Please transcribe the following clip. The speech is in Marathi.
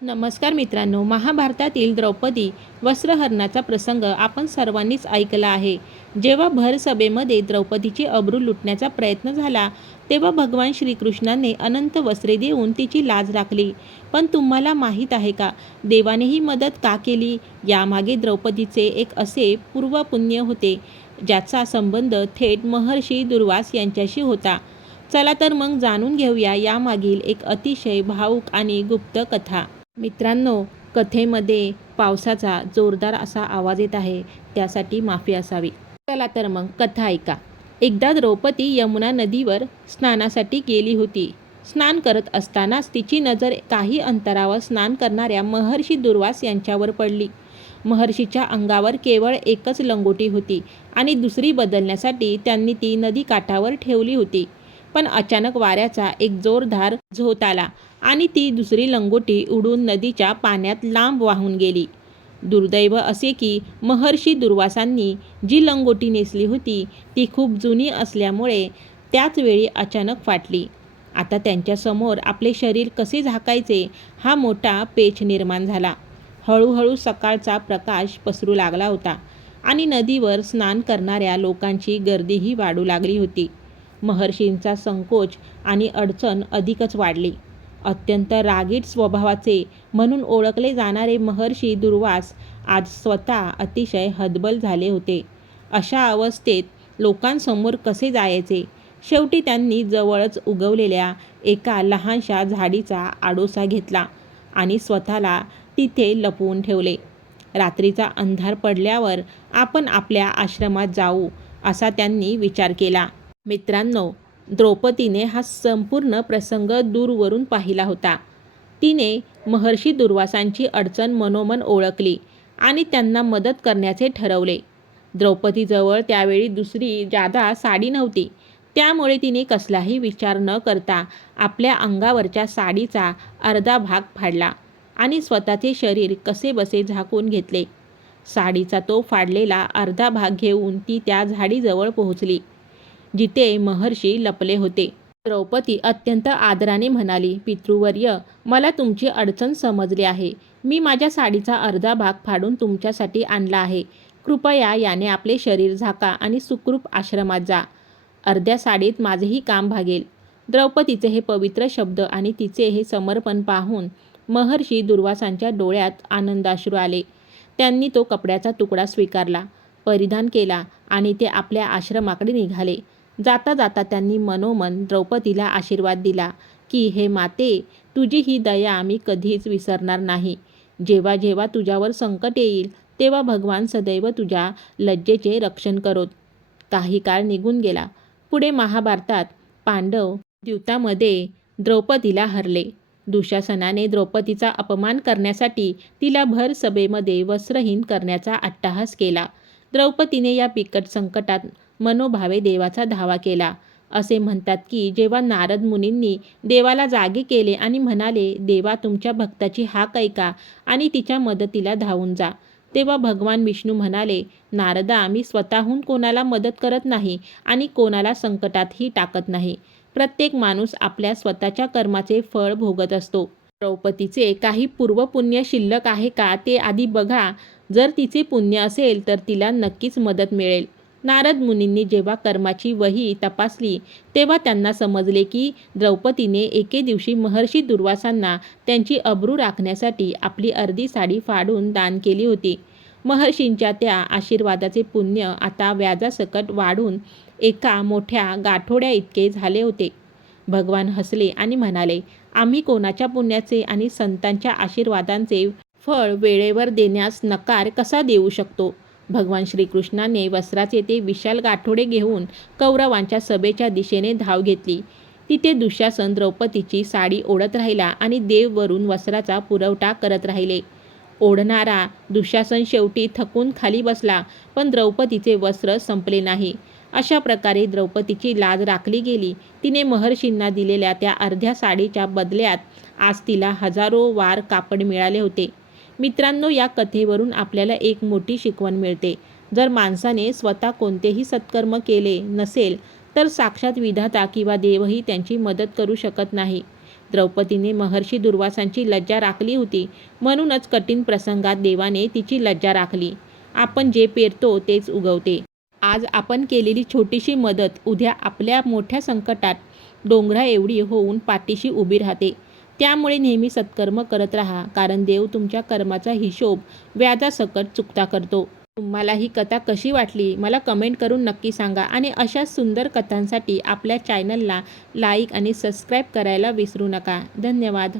नमस्कार मित्रांनो, महाभारतातील द्रौपदी वस्त्रहरणाचा प्रसंग आपण सर्वांनीच ऐकला आहे. जेव्हा भर सभेमध्ये द्रौपदीची अब्रू लुटण्याचा प्रयत्न झाला, तेव्हा भगवान श्रीकृष्णाने अनंत वस्त्रे देऊन तिची लाज राखली. पण तुम्हाला माहीत आहे का, देवानेही मदत का केली? यामागे द्रौपदीचे एक असे पूर्वपुण्य होते, ज्याचा संबंध थेट महर्षी दुर्वास यांच्याशी होता. चला तर मग जाणून घेऊया यामागील एक अतिशय भावूक आणि गुप्त कथा. मित्रांनो, कथेमध्ये पावसाचा जोरदार असा आवाज येत आहे, त्यासाठी माफी असावी. चला तर मग कथा ऐका. एकदा द्रौपदी यमुना नदीवर स्नानासाठी गेली होती. स्नान करत असतानाच तिची नजर काही अंतरावर स्नान करणाऱ्या महर्षी दुर्वास यांच्यावर पडली. महर्षीच्या अंगावर केवळ एकच लंगोटी होती आणि दुसरी बदलण्यासाठी त्यांनी ती नदीकाठावर ठेवली होती. पण अचानक वाऱ्याचा एक जोरदार झोत आला आणि ती दुसरी लंगोटी उडून नदीच्या पाण्यात लांब वाहून गेली. दुर्दैव असे की महर्षी दुर्वासांनी जी लंगोटी नेसली होती ती खूप जुनी असल्यामुळे त्याच वेळी अचानक फाटली. आता त्यांच्यासमोर आपले शरीर कसे झाकायचे हा मोठा पेच निर्माण झाला. हळूहळू सकाळचा प्रकाश पसरू लागला होता आणि नदीवर स्नान करणाऱ्या लोकांची गर्दीही वाढू लागली होती. महर्षींचा संकोच आणि अडचण अधिकच वाढली. अत्यंत रागीट स्वभावाचे म्हणून ओळखले जाणारे महर्षी दुर्वास आज स्वतः अतिशय हतबल झाले होते. अशा अवस्थेत लोकांसमोर कसे जायचे? शेवटी त्यांनी जवळच उगवलेल्या एका लहानशा झाडीचा आडोसा घेतला आणि स्वतःला तिथे लपवून ठेवले. रात्रीचा अंधार पडल्यावर आपण आपल्या आश्रमात जाऊ, असा त्यांनी विचार केला. मित्रांनो, द्रौपदीने हा संपूर्ण प्रसंग दूरवरून पाहिला होता. तिने महर्षी दुर्वासांची अडचण मनोमन ओळखली आणि त्यांना मदत करण्याचे ठरवले. द्रौपदीजवळ त्यावेळी दुसरी जादा साडी नव्हती, त्यामुळे तिने कसलाही विचार न करता आपल्या अंगावरच्या साडीचा अर्धा भाग फाडला आणि स्वतःचे शरीर कसेबसे झाकून घेतले. साडीचा तो फाडलेला अर्धा भाग घेऊन ती त्या झाडीजवळ पोहोचली, जिथे महर्षी लपले होते. द्रौपदी अत्यंत आदराने म्हणाली, पितृवर्य, मला तुमची अडचण समजली आहे. मी माझ्या साडीचा अर्धा भाग फाडून तुमच्यासाठी आणला आहे. कृपया याने आपले शरीर झाका आणि सुखरूप आश्रमात जा. अर्ध्या साडीत माझेही काम भागेल. द्रौपदीचे हे पवित्र शब्द आणि तिचे हे समर्पण पाहून महर्षी दुर्वासांच्या डोळ्यात आनंदाश्रू आले. त्यांनी तो कपड्याचा तुकडा स्वीकारला, परिधान केला आणि ते आपल्या आश्रमाकडे निघाले. जाता जाता त्यांनी मनोमन द्रौपदीला आशीर्वाद दिला की, हे माते, तुझी ही दया मी कधीच विसरणार नाही. जेव्हा जेव्हा तुझ्यावर संकट येईल तेव्हा भगवान सदैव तुझ्या लज्जेचे रक्षण करोत. काही काळ निघून गेला. पुढे महाभारतात पांडव द्यूतामध्ये द्रौपदीला हरले. दुःशासनाने द्रौपदीचा अपमान करण्यासाठी तिला भर सभेमध्ये वस्त्रहीन करण्याचा अट्टहास केला. द्रौपदीने या बिकट संकटात मनोभावे देवाचा धावा केला. असे म्हणतात की जेव्हा नारद मुनींनी देवाला जागे केले आणि म्हणाले, देवा, तुमच्या भक्ताची हाक ऐका आणि तिच्या मदतीला धावून जा, तेव्हा भगवान विष्णू म्हणाले, नारदा, मी स्वतःहून कोणाला मदत करत नाही आणि कोणाला संकटातही टाकत नाही. प्रत्येक माणूस आपल्या स्वतःच्या कर्माचे फळ भोगत असतो. द्रौपदीचे काही पूर्वपुण्य शिल्लक आहे का ते आधी बघा. जर तिचे पुण्य असेल तर तिला नक्कीच मदत मिळेल. नारद मुनींनी जेव्हा कर्माची वही तपासली तेव्हा त्यांना समजले की द्रौपदीने एके दिवशी महर्षी दुर्वासांना त्यांची अब्रू राखण्यासाठी आपली अर्धी साडी फाडून दान केली होती. महर्षींच्या त्या आशीर्वादाचे पुण्य आता व्याजासकट वाढून एका मोठ्या गाठोड्या इतके झाले होते. भगवान हसले आणि म्हणाले, आम्ही कोणाच्या पुण्याचे आणि संतांच्या आशीर्वादांचे फळ वेळेवर देण्यास नकार कसा देऊ शकतो? भगवान श्रीकृष्णाने वस्त्राचे ते विशाल गाठोडे घेऊन कौरवांच्या सभेच्या दिशेने धाव घेतली. तिथे दुःशासन द्रौपदीची साडी ओढत राहिला आणि देव वरून वस्त्राचा पुरवठा करत राहिले. ओढणारा दुःशासन शेवटी थकून खाली बसला, पण द्रौपदीचे वस्त्र संपले नाही. अशा प्रकारे द्रौपदीची लाज राखली गेली. तिने महर्षींना दिलेल्या त्या अर्ध्या साडीच्या बदल्यात आज तिला हजारो वार कापड मिळाले होते. मित्रांनो, या कथेवरून आपल्याला एक मोठी शिकवण मिळते. जर माणसाने स्वतः कोणतेही सत्कर्म केले नसेल तर साक्षात विधाता किंवा देवही त्यांची मदत करू शकत नाही. द्रौपदीने महर्षी दुर्वासांची लज्जा राखली होती, म्हणूनच कठीण प्रसंगात देवाने तिची लज्जा राखली. आपण जे पेरतो तेच उगवते. आज आपण केलेली छोटीशी मदत उद्या आपल्या मोठ्या संकटात डोंगराएवढी होऊन पाठीशी उभी राहते. त्यामुळे नेहमी सत्कर्म करत राहा, कारण देव तुमच्या कर्माचा हिशोब व्याजासकट चुकता करतो. तुम्हाला ही कथा कशी वाटली मला कमेंट करून नक्की सांगा आणि अशाच सुंदर कथांसाठी आपल्या चॅनलला लाईक आणि सबस्क्राईब करायला विसरू नका. धन्यवाद.